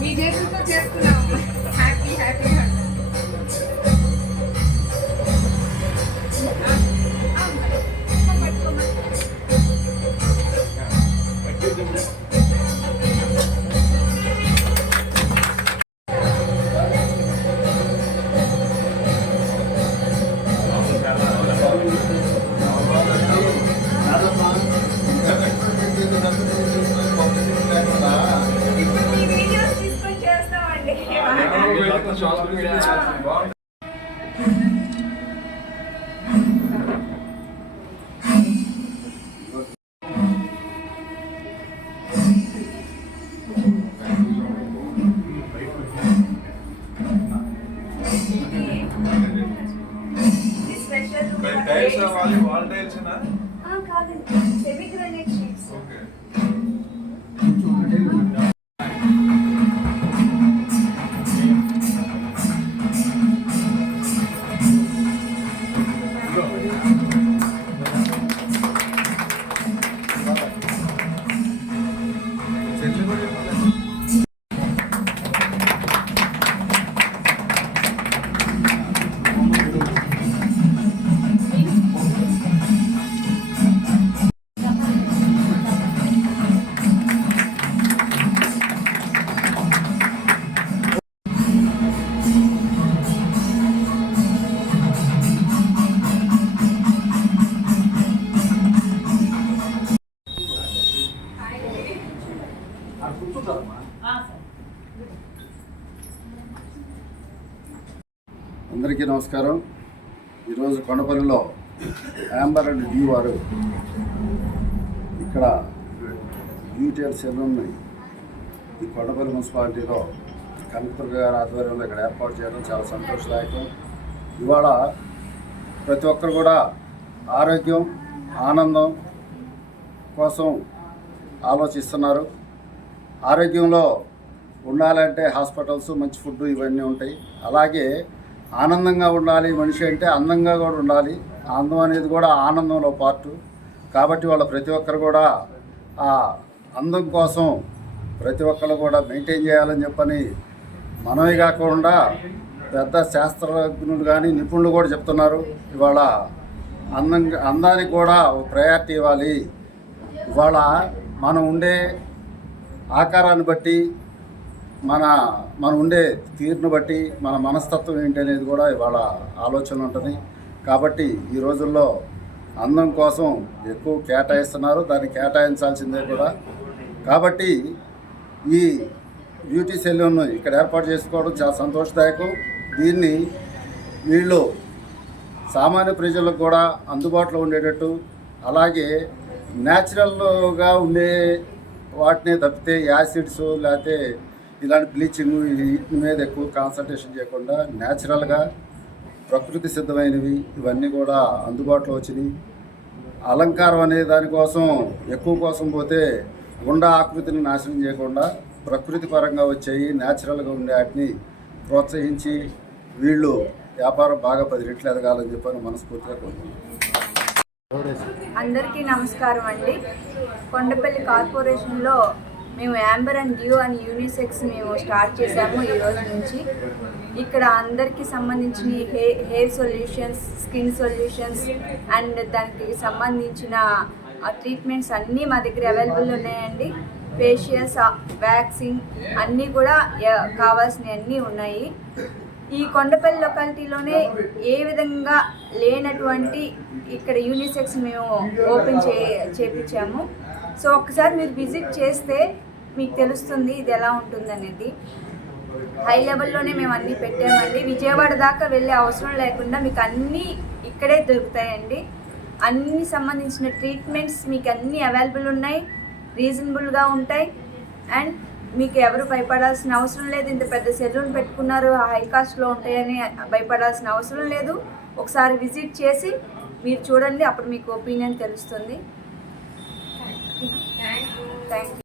విజయతో చేస్తున్నాము. Happy happy అందరికీ నమస్కారం. ఈరోజు కొండపల్లిలో యాంబర్ అండ్ డ్యూ వారు ఇక్కడ యూటీఎల్ సెలూన్ని ఈ కొండపల్లి మున్సిపాలిటీలో కలెక్టర్ గారి ఆధ్వర్యంలో ఇక్కడ ఏర్పాటు చేయడం చాలా సంతోషదాయకం. ఇవాళ ప్రతి ఒక్కరు కూడా ఆరోగ్యం ఆనందం కోసం ఆలోచిస్తున్నారు. ఆరోగ్యంలో ఉండాలంటే హాస్పిటల్స్ మంచి ఫుడ్ ఇవన్నీ ఉంటాయి. అలాగే ఆనందంగా ఉండాలి మనిషి అంటే అందంగా కూడా ఉండాలి. అందం అనేది కూడా ఆనందంలో పార్టు. కాబట్టి వాళ్ళ ప్రతి ఒక్కరు కూడా ఆ అందం కోసం ప్రతి ఒక్కరు కూడా మెయింటైన్ చేయాలని చెప్పని మనమే కాకుండా పెద్ద శాస్త్రజ్ఞులు కానీ నిపుణులు కూడా చెప్తున్నారు. ఇవాళ అందానికి కూడా ప్రయారిటీ ఇవ్వాలి. ఇవాళ మనం ఉండే ఆకారాన్ని బట్టి మనం ఉండే తీరును బట్టి మన మనస్తత్వం ఏంటి అనేది కూడా ఇవాళ ఆలోచన ఉంటుంది. కాబట్టి ఈ రోజుల్లో అందం కోసం ఎక్కువ కేటాయిస్తున్నారు. దాన్ని కేటాయించాల్సిందే కూడా. కాబట్టి ఈ బ్యూటీ సెలూన్ను ఇక్కడ ఏర్పాటు చేసుకోవడం చాలా సంతోషదాయకం. దీన్ని వీళ్ళు సామాన్య ప్రజలకు కూడా అందుబాటులో ఉండేటట్టు, అలాగే న్యాచురల్గా ఉండే వాటినే తప్పితే యాసిడ్స్ లేకపోతే ఇలాంటి బ్లీచింగ్ వీటి మీద ఎక్కువ కాన్సన్ట్రేషన్ చేయకుండా న్యాచురల్గా ప్రకృతి సిద్ధమైనవి ఇవన్నీ కూడా అందుబాటులో వచ్చినాయి. అలంకారం అనే దానికోసం ఎక్కువ కోసం పోతే గుండా ఆకృతిని నాశనం చేయకుండా ప్రకృతి పరంగా వచ్చాయి న్యాచురల్గా ఉండే వాటిని ప్రోత్సహించి వీళ్ళు వ్యాపారం బాగా 10 రెట్లు ఎదగాలని చెప్పని మనస్ఫూర్తిగా కోరుకుంటున్నాను. అందరికీ నమస్కారం అండి. కొండపల్లి కార్పొరేషన్లో మేము యాంబర్ అండ్ డ్యూ అని యూనిసెక్స్ మేము స్టార్ట్ చేసాము ఈ రోజు నుంచి. ఇక్కడ అందరికీ సంబంధించిన hair solutions, skin solutions and దానికి సంబంధించిన ట్రీట్మెంట్స్ అన్నీ మా దగ్గర అవైలబుల్ ఉన్నాయండి. ఫేషియల్స్, వ్యాక్సింగ్ అన్నీ కూడా కావాల్సినవి అన్నీ ఉన్నాయి. ఈ కొండపల్లి లొకాలిటీలోనే ఏ విధంగా లేనటువంటి ఇక్కడ యూనిసెక్స్ మేము ఓపెన్ చేపించాము. సో ఒక్కసారి మీరు విజిట్ చేస్తే మీకు తెలుస్తుంది ఇది ఎలా ఉంటుందనేది. హై లెవెల్లోనే మేము అన్నీ పెట్టామండి. విజయవాడ దాకా వెళ్ళే అవసరం లేకుండా మీకు అన్నీ ఇక్కడే దొరుకుతాయండి. అన్ని సంబంధించిన ట్రీట్మెంట్స్ మీకు అన్నీ అవైలబుల్ ఉన్నాయి, రీజనబుల్గా ఉంటాయి. అండ్ మీకు ఎవరు భయపడాల్సిన అవసరం లేదు. ఇంత పెద్ద సెలూన్ పెట్టుకున్నారు, హై కాస్ట్లో ఉంటాయని భయపడాల్సిన అవసరం లేదు. ఒకసారి విజిట్ చేసి మీరు చూడండి, అప్పుడు మీకు ఒపీనియన్ తెలుస్తుంది. Thank you.